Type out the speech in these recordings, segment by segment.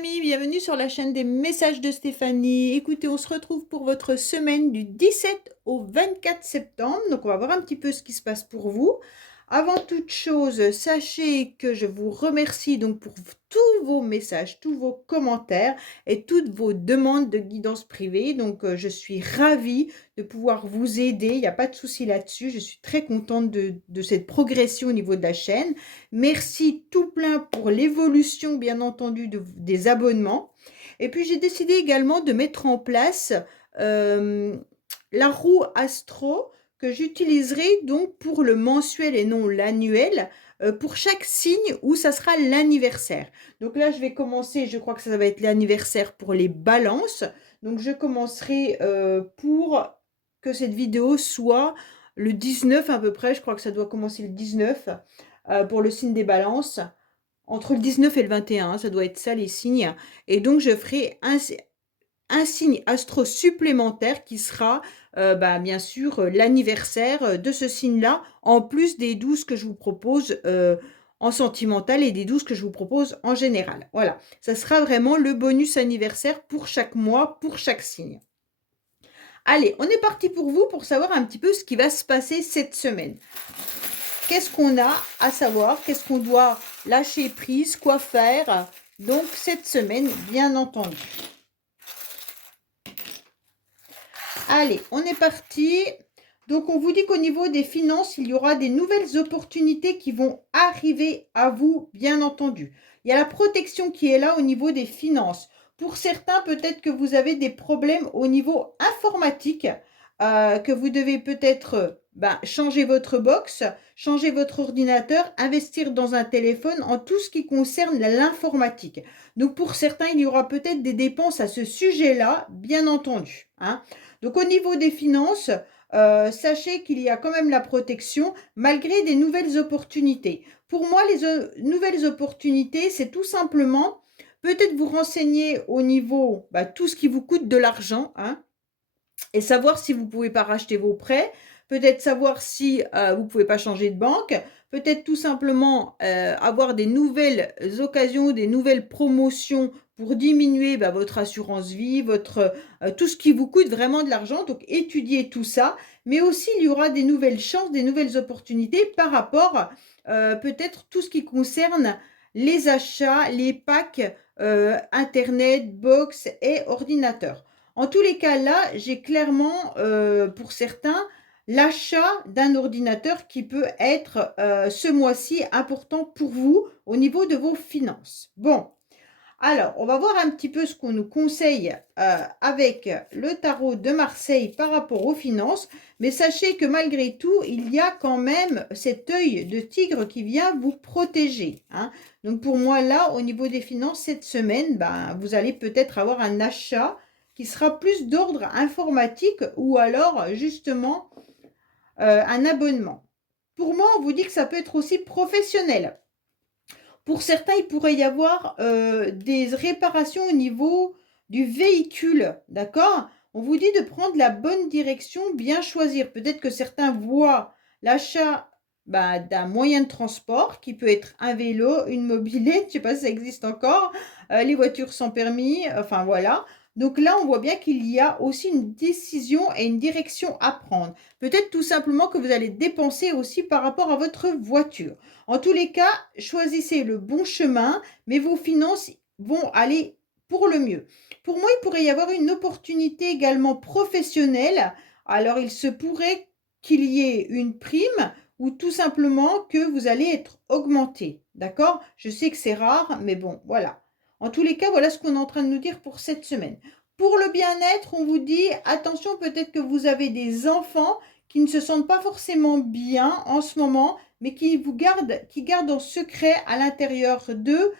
amis, bienvenue sur la chaîne des messages de Stéphanie. Écoutez, on se retrouve pour votre semaine du 17 au 24 septembre. Donc, on va voir un petit peu ce qui se passe pour vous. Avant toute chose, sachez que je vous remercie donc pour tous vos messages, tous vos commentaires et toutes vos demandes de guidance privée. Donc, je suis ravie de pouvoir vous aider. Il n'y a pas de souci là-dessus. Je suis très contente de cette progression au niveau de la chaîne. Merci tout plein pour l'évolution, bien entendu, des abonnements. Et puis, j'ai décidé également de mettre en place euh, la roue Astro que j'utiliserai donc pour le mensuel et non l'annuel, pour chaque signe où ça sera l'anniversaire. Donc là, je vais commencer, je crois que ça va être l'anniversaire pour les balances. Donc, je commencerai pour que cette vidéo soit le 19 à peu près. Je crois que ça doit commencer le 19 pour le signe des balances. Entre le 19 et le 21, ça doit être ça les signes. Et donc, je ferai un signe astro supplémentaire qui sera bien sûr l'anniversaire de ce signe-là, en plus des 12 que je vous propose en sentimental et des 12 que je vous propose en général. Voilà, ça sera vraiment le bonus anniversaire pour chaque mois, pour chaque signe. Allez, on est parti pour vous pour savoir un petit peu ce qui va se passer cette semaine. Qu'est-ce qu'on a à savoir? Qu'est-ce qu'on doit lâcher prise? Quoi faire? Donc, cette semaine, bien entendu. Allez, on est parti. Donc, on vous dit qu'au niveau des finances, il y aura des nouvelles opportunités qui vont arriver à vous, bien entendu. Il y a la protection qui est là au niveau des finances. Pour certains, peut-être que vous avez des problèmes au niveau informatique, que vous devez peut-être changer votre box, changer votre ordinateur, investir dans un téléphone en tout ce qui concerne l'informatique. Donc, pour certains, il y aura peut-être des dépenses à ce sujet-là, bien entendu, hein. Donc, au niveau des finances, sachez qu'il y a quand même la protection malgré des nouvelles opportunités. Pour moi, les nouvelles opportunités, c'est tout simplement peut-être vous renseigner au niveau tout ce qui vous coûte de l'argent, hein, et savoir si vous ne pouvez pas racheter vos prêts, peut-être savoir si vous ne pouvez pas changer de banque, peut-être tout simplement avoir des nouvelles occasions, des nouvelles promotions pour diminuer votre assurance vie, tout ce qui vous coûte vraiment de l'argent. Donc, étudiez tout ça. Mais aussi, il y aura des nouvelles chances, des nouvelles opportunités par rapport peut-être tout ce qui concerne les achats, les packs Internet, box et ordinateur. En tous les cas, là, j'ai clairement, pour certains, l'achat d'un ordinateur qui peut être ce mois-ci important pour vous au niveau de vos finances. Bon, alors, on va voir un petit peu ce qu'on nous conseille avec le tarot de Marseille par rapport aux finances. Mais sachez que malgré tout, il y a quand même cet œil de tigre qui vient vous protéger, hein. Donc, pour moi, là, au niveau des finances, cette semaine, vous allez peut-être avoir un achat qui sera plus d'ordre informatique ou alors justement un abonnement. Pour moi, on vous dit que ça peut être aussi professionnel. Pour certains, il pourrait y avoir des réparations au niveau du véhicule, d'accord? On vous dit de prendre la bonne direction, bien choisir. Peut-être que certains voient l'achat d'un moyen de transport qui peut être un vélo, une mobilette, je ne sais pas si ça existe encore, les voitures sans permis, enfin voilà. Donc là, on voit bien qu'il y a aussi une décision et une direction à prendre. Peut-être tout simplement que vous allez dépenser aussi par rapport à votre voiture. En tous les cas, choisissez le bon chemin, mais vos finances vont aller pour le mieux. Pour moi, il pourrait y avoir une opportunité également professionnelle. Alors, il se pourrait qu'il y ait une prime ou tout simplement que vous allez être augmenté. D'accord? Je sais que c'est rare, mais bon, voilà. En tous les cas, voilà ce qu'on est en train de nous dire pour cette semaine. Pour le bien-être, on vous dit, attention, peut-être que vous avez des enfants qui ne se sentent pas forcément bien en ce moment, mais qui gardent en secret à l'intérieur d'eux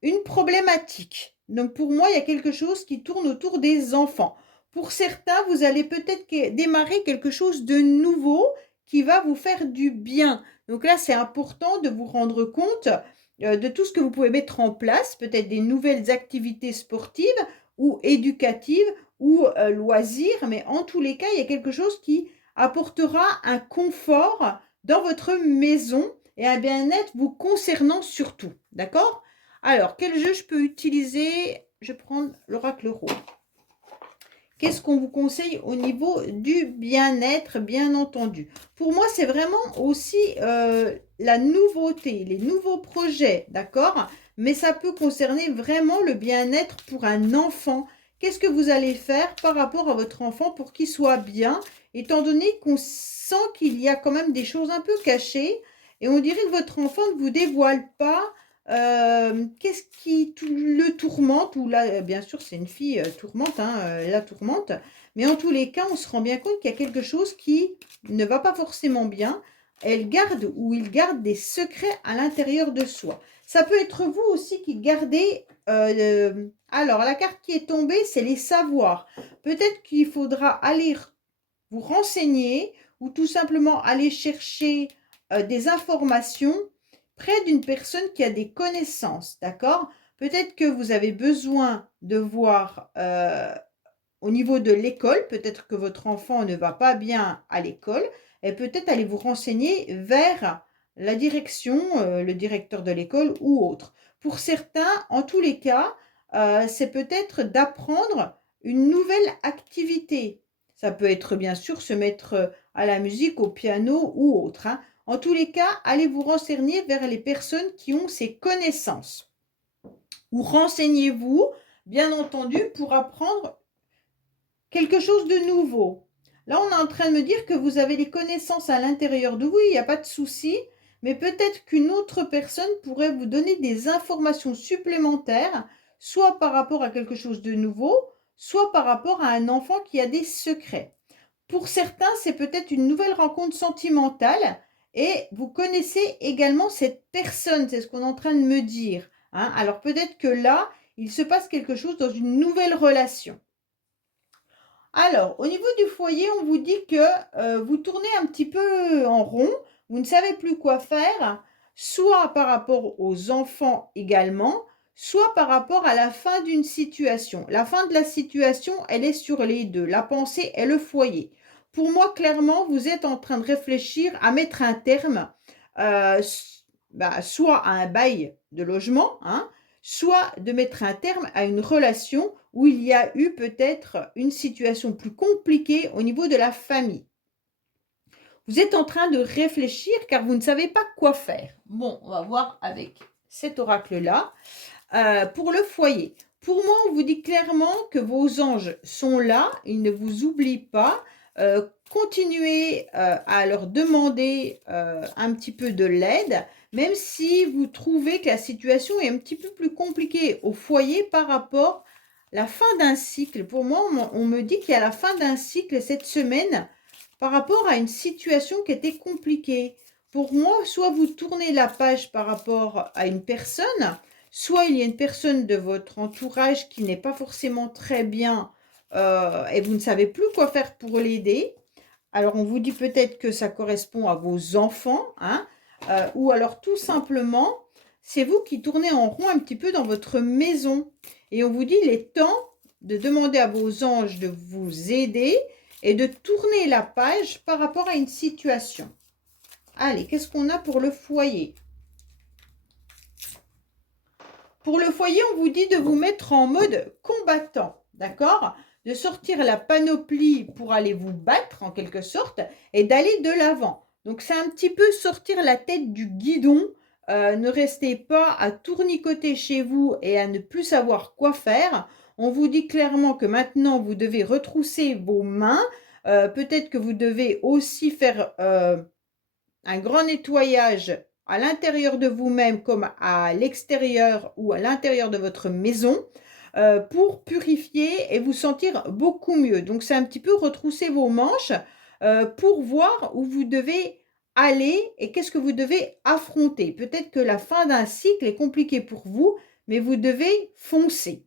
une problématique. Donc pour moi, il y a quelque chose qui tourne autour des enfants. Pour certains, vous allez peut-être démarrer quelque chose de nouveau qui va vous faire du bien. Donc là, c'est important de vous rendre compte de tout ce que vous pouvez mettre en place, peut-être des nouvelles activités sportives ou éducatives ou loisirs, mais en tous les cas, il y a quelque chose qui apportera un confort dans votre maison et un bien-être vous concernant surtout. D'accord? Alors, quel jeu je peux utiliser? Je vais prendre l'oracle rose. Qu'est-ce qu'on vous conseille au niveau du bien-être, bien entendu? Pour moi, c'est vraiment aussi la nouveauté, les nouveaux projets, d'accord? Mais ça peut concerner vraiment le bien-être pour un enfant. Qu'est-ce que vous allez faire par rapport à votre enfant pour qu'il soit bien, étant donné qu'on sent qu'il y a quand même des choses un peu cachées et on dirait que votre enfant ne vous dévoile pas qu'est-ce qui le tourmente ou là, bien sûr, c'est une fille, tourmente, hein, la tourmente. Mais en tous les cas, on se rend bien compte qu'il y a quelque chose qui ne va pas forcément bien. Elle garde ou il garde des secrets à l'intérieur de soi. Ça peut être vous aussi qui gardez, alors la carte qui est tombée, c'est les savoirs. Peut-être qu'il faudra aller vous renseigner ou tout simplement aller chercher, des informations près d'une personne qui a des connaissances, d'accord? Peut-être que vous avez besoin de voir, au niveau de l'école, peut-être que votre enfant ne va pas bien à l'école et peut-être allez vous renseigner vers la direction, le directeur de l'école ou autre. Pour certains, en tous les cas, c'est peut-être d'apprendre une nouvelle activité. Ça peut être bien sûr se mettre, à la musique, au piano ou autre, hein. En tous les cas, allez vous renseigner vers les personnes qui ont ces connaissances. Ou renseignez-vous, bien entendu, pour apprendre quelque chose de nouveau. Là, on est en train de me dire que vous avez les connaissances à l'intérieur de vous, il n'y a pas de souci, mais peut-être qu'une autre personne pourrait vous donner des informations supplémentaires, soit par rapport à quelque chose de nouveau, soit par rapport à un enfant qui a des secrets. Pour certains, c'est peut-être une nouvelle rencontre sentimentale et vous connaissez également cette personne, c'est ce qu'on est en train de me dire, hein. Alors peut-être que là, il se passe quelque chose dans une nouvelle relation. Alors, au niveau du foyer, on vous dit que vous tournez un petit peu en rond, vous ne savez plus quoi faire, soit par rapport aux enfants également, soit par rapport à la fin d'une situation. La fin de la situation, elle est sur les deux, la pensée et le foyer. Pour moi, clairement, vous êtes en train de réfléchir à mettre un terme, soit à un bail de logement, hein, soit de mettre un terme à une relation où il y a eu peut-être une situation plus compliquée au niveau de la famille. Vous êtes en train de réfléchir car vous ne savez pas quoi faire. Bon, on va voir avec cet oracle-là. Pour le foyer, pour moi, on vous dit clairement que vos anges sont là, ils ne vous oublient pas. Continuez à leur demander un petit peu de l'aide, même si vous trouvez que la situation est un petit peu plus compliquée au foyer par rapport à la fin d'un cycle. Pour moi, on me dit qu'il y a la fin d'un cycle cette semaine par rapport à une situation qui était compliquée. Pour moi, soit vous tournez la page par rapport à une personne, soit il y a une personne de votre entourage qui n'est pas forcément très bien et vous ne savez plus quoi faire pour l'aider. Alors, on vous dit peut-être que ça correspond à vos enfants, hein, ou alors tout simplement, c'est vous qui tournez en rond un petit peu dans votre maison. Et on vous dit, il est temps de demander à vos anges de vous aider et de tourner la page par rapport à une situation. Allez, qu'est-ce qu'on a pour le foyer? Pour le foyer, on vous dit de vous mettre en mode combattant, d'accord? De sortir la panoplie pour aller vous battre en quelque sorte et d'aller de l'avant. Donc c'est un petit peu sortir la tête du guidon. Ne restez pas à tournicoter chez vous et à ne plus savoir quoi faire. On vous dit clairement que maintenant vous devez retrousser vos mains. Peut-être que vous devez aussi faire un grand nettoyage à l'intérieur de vous-même comme à l'extérieur ou à l'intérieur de votre maison pour purifier et vous sentir beaucoup mieux. Donc, c'est un petit peu retrousser vos manches pour voir où vous devez aller et qu'est-ce que vous devez affronter. Peut-être que la fin d'un cycle est compliquée pour vous, mais vous devez foncer.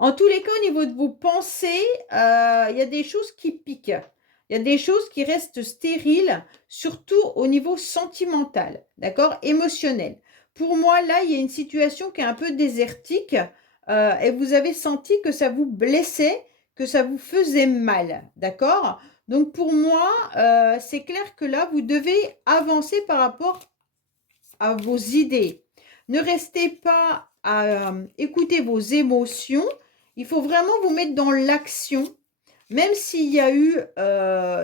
En tous les cas, au niveau de vos pensées, il y a des choses qui piquent. Il y a des choses qui restent stériles, surtout au niveau sentimental, d'accord? Émotionnel. Pour moi, là, il y a une situation qui est un peu désertique et vous avez senti que ça vous blessait, que ça vous faisait mal, d'accord? Donc, pour moi, c'est clair que là, vous devez avancer par rapport à vos idées. Ne restez pas à écouter vos émotions. Il faut vraiment vous mettre dans l'action. Même s'il y a eu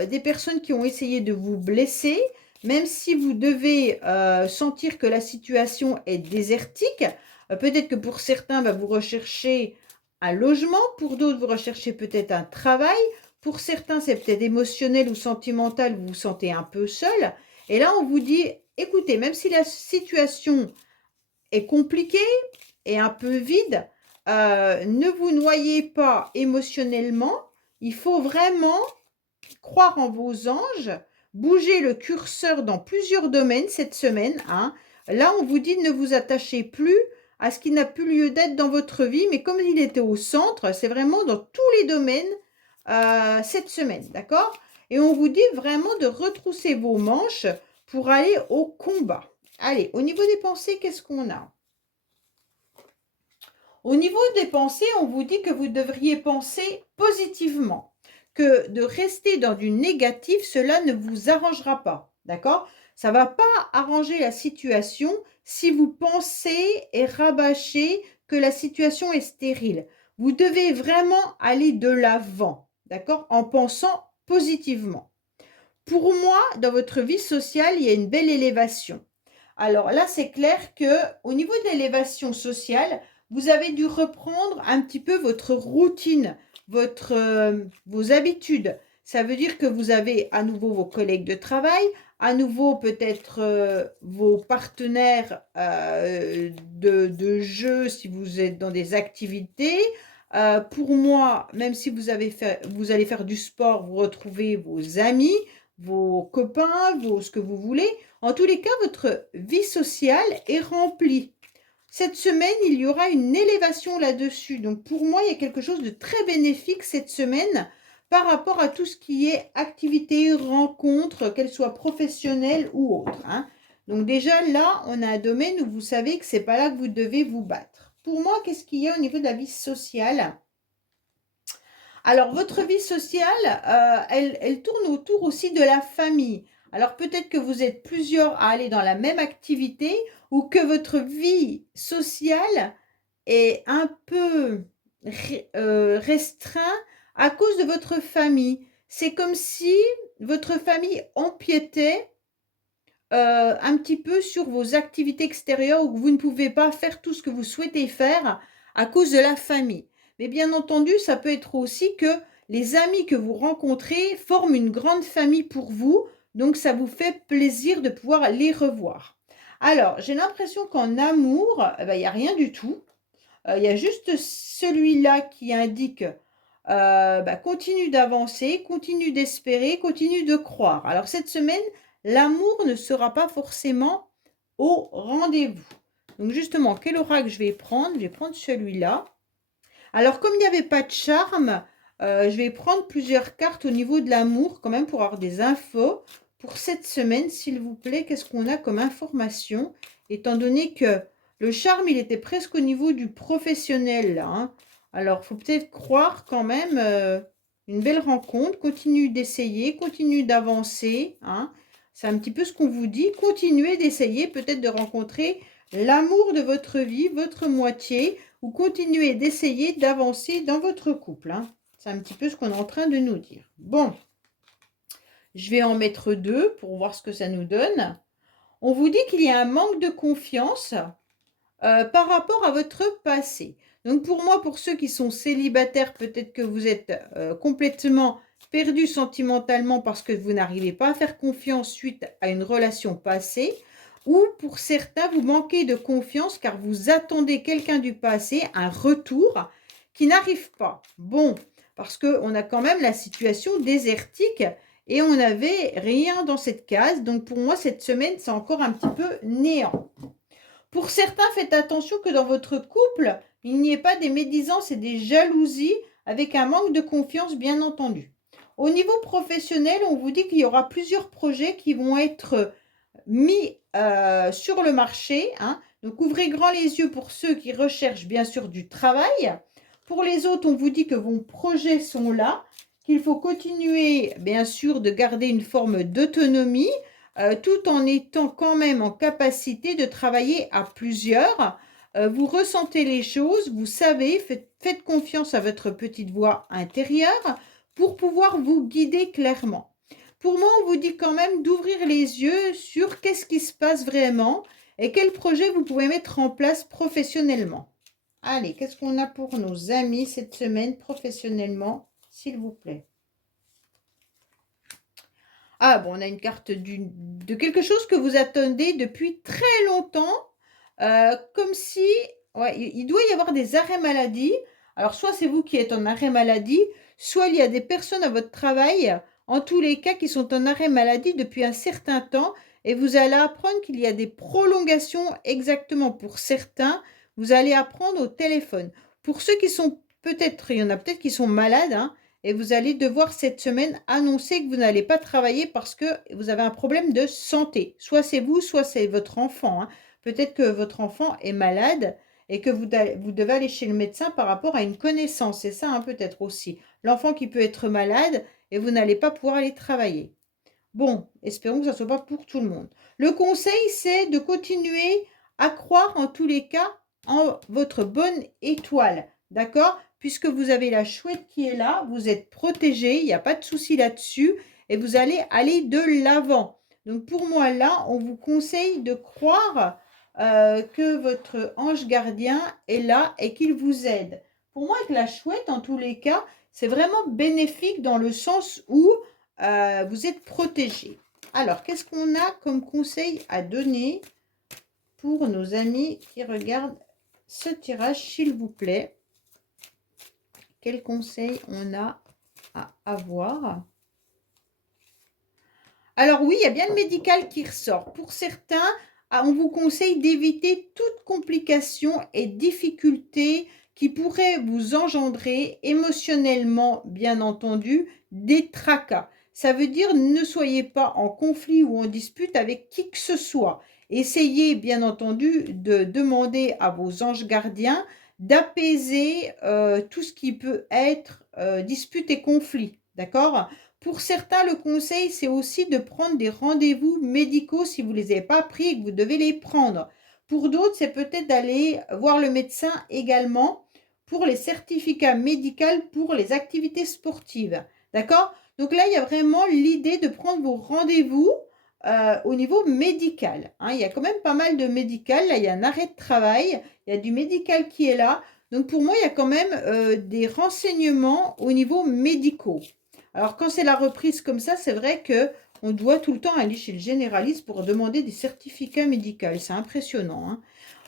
des personnes qui ont essayé de vous blesser, même si vous devez sentir que la situation est désertique, peut-être que pour certains, vous recherchez un logement, pour d'autres, vous recherchez peut-être un travail, pour certains, c'est peut-être émotionnel ou sentimental, vous vous sentez un peu seul. Et là, on vous dit, écoutez, même si la situation est compliquée et un peu vide, ne vous noyez pas émotionnellement. Il faut vraiment croire en vos anges, bouger le curseur dans plusieurs domaines cette semaine. Hein. Là, on vous dit ne vous attachez plus à ce qui n'a plus lieu d'être dans votre vie, mais comme il était au centre, c'est vraiment dans tous les domaines cette semaine, d'accord? Et on vous dit vraiment de retrousser vos manches pour aller au combat. Allez, au niveau des pensées, qu'est-ce qu'on a? Au niveau des pensées, on vous dit que vous devriez penser positivement, que de rester dans du négatif, cela ne vous arrangera pas, d'accord? Ça ne va pas arranger la situation si vous pensez et rabâchez que la situation est stérile. Vous devez vraiment aller de l'avant, d'accord? En pensant positivement. Pour moi, dans votre vie sociale, il y a une belle élévation. Alors là, c'est clair qu'au niveau de l'élévation sociale, vous avez dû reprendre un petit peu votre routine, vos habitudes. Ça veut dire que vous avez à nouveau vos collègues de travail, à nouveau peut-être vos partenaires de jeu si vous êtes dans des activités. Pour moi, même si vous allez faire du sport, vous retrouvez vos amis, vos copains, ce que vous voulez. En tous les cas, votre vie sociale est remplie. Cette semaine, il y aura une élévation là-dessus. Donc, pour moi, il y a quelque chose de très bénéfique cette semaine par rapport à tout ce qui est activité, rencontre, qu'elle soit professionnelle ou autre. Hein. Donc, déjà, là, on a un domaine où vous savez que ce n'est pas là que vous devez vous battre. Pour moi, qu'est-ce qu'il y a au niveau de la vie sociale ? Alors, votre vie sociale, elle tourne autour aussi de la famille. Alors, peut-être que vous êtes plusieurs à aller dans la même activité ou que votre vie sociale est un peu restreinte à cause de votre famille. C'est comme si votre famille empiétait un petit peu sur vos activités extérieures où vous ne pouvez pas faire tout ce que vous souhaitez faire à cause de la famille. Mais bien entendu, ça peut être aussi que les amis que vous rencontrez forment une grande famille pour vous, donc ça vous fait plaisir de pouvoir les revoir. Alors, j'ai l'impression qu'en amour, il n'y a rien du tout. Il y a juste celui-là qui indique continue d'avancer, continue d'espérer, continue de croire. Alors, cette semaine, l'amour ne sera pas forcément au rendez-vous. Donc, justement, quel oracle je vais prendre? Je vais prendre celui-là. Alors, comme il n'y avait pas de charme, je vais prendre plusieurs cartes au niveau de l'amour, quand même, pour avoir des infos. Pour cette semaine, s'il vous plaît, qu'est-ce qu'on a comme information? Étant donné que le charme, il était presque au niveau du professionnel, là. Hein. Alors, il faut peut-être croire quand même une belle rencontre. Continue d'essayer, continue d'avancer. Hein. C'est un petit peu ce qu'on vous dit. Continuez d'essayer peut-être de rencontrer l'amour de votre vie, votre moitié, ou continuez d'essayer d'avancer dans votre couple. Hein. C'est un petit peu ce qu'on est en train de nous dire. Bon, je vais en mettre 2 pour voir ce que ça nous donne. On vous dit qu'il y a un manque de confiance par rapport à votre passé. Donc pour moi, pour ceux qui sont célibataires, peut-être que vous êtes complètement perdu sentimentalement parce que vous n'arrivez pas à faire confiance suite à une relation passée. Ou pour certains, vous manquez de confiance car vous attendez quelqu'un du passé, un retour qui n'arrive pas. Bon, parce qu'on a quand même la situation désertique et on n'avait rien dans cette case. Donc pour moi, cette semaine, c'est encore un petit peu néant. Pour certains, faites attention que dans votre couple, il n'y ait pas des médisances et des jalousies avec un manque de confiance, bien entendu. Au niveau professionnel, on vous dit qu'il y aura plusieurs projets qui vont être mis sur le marché. Hein. Donc, ouvrez grand les yeux pour ceux qui recherchent bien sûr du travail. Pour les autres, on vous dit que vos projets sont là, qu'il faut continuer bien sûr de garder une forme d'autonomie, tout en étant quand même en capacité de travailler à plusieurs. Vous ressentez les choses, vous savez, faites confiance à votre petite voix intérieure pour pouvoir vous guider clairement. Pour moi, on vous dit quand même d'ouvrir les yeux sur qu'est-ce qui se passe vraiment et quel projet vous pouvez mettre en place professionnellement. Allez, qu'est-ce qu'on a pour nos amis cette semaine professionnellement, s'il vous plaît? Ah bon, on a une carte de quelque chose que vous attendez depuis très longtemps, comme si ouais, il doit y avoir des arrêts maladie. Alors soit c'est vous qui êtes en arrêt maladie, soit il y a des personnes à votre travail, en tous les cas, qui sont en arrêt maladie depuis un certain temps et vous allez apprendre qu'il y a des prolongations exactement pour certains. Vous allez apprendre au téléphone. Pour ceux qui sont peut-être, il y en a peut-être qui sont malades, hein, et vous allez devoir cette semaine annoncer que vous n'allez pas travailler parce que vous avez un problème de santé. Soit c'est vous, soit c'est votre enfant, hein. Peut-être que votre enfant est malade et que vous devez aller chez le médecin par rapport à une connaissance. C'est ça, hein, peut-être aussi. L'enfant qui peut être malade et vous n'allez pas pouvoir aller travailler. Bon, espérons que ça ne soit pas pour tout le monde. Le conseil, c'est de continuer à croire en tous les cas en votre bonne étoile. D'accord? Puisque vous avez la chouette qui est là, vous êtes protégé, il n'y a pas de souci là-dessus et vous allez aller de l'avant. Donc pour moi là, on vous conseille de croire que votre ange gardien est là et qu'il vous aide. Pour moi, avec la chouette, en tous les cas, c'est vraiment bénéfique dans le sens où vous êtes protégé. Alors, qu'est-ce qu'on a comme conseil à donner pour nos amis qui regardent ce tirage, s'il vous plaît? Quel conseil on a à avoir? Alors oui, il y a bien le médical qui ressort. Pour certains, on vous conseille d'éviter toute complication et difficulté qui pourraient vous engendrer émotionnellement, bien entendu, des tracas. Ça veut dire ne soyez pas en conflit ou en dispute avec qui que ce soit. Essayez, bien entendu, de demander à vos anges gardiens d'apaiser tout ce qui peut être dispute et conflit. D'accord? Pour certains, le conseil, c'est aussi de prendre des rendez-vous médicaux si vous ne les avez pas pris et que vous devez les prendre. Pour d'autres, c'est peut-être d'aller voir le médecin également pour les certificats médicaux pour les activités sportives. D'accord? Donc là, il y a vraiment l'idée de prendre vos rendez-vous au niveau médical. Hein. Il y a quand même pas mal de médical. Là, il y a un arrêt de travail. Il y a du médical qui est là. Donc pour moi, il y a quand même des renseignements au niveau médicaux. Alors, quand c'est la reprise comme ça, c'est vrai qu'on doit tout le temps aller chez le généraliste pour demander des certificats médicaux. C'est impressionnant, hein.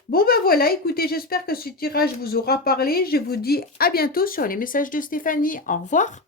Bon, ben voilà, écoutez, j'espère que ce tirage vous aura parlé. Je vous dis à bientôt sur les messages de Stéphanie. Au revoir.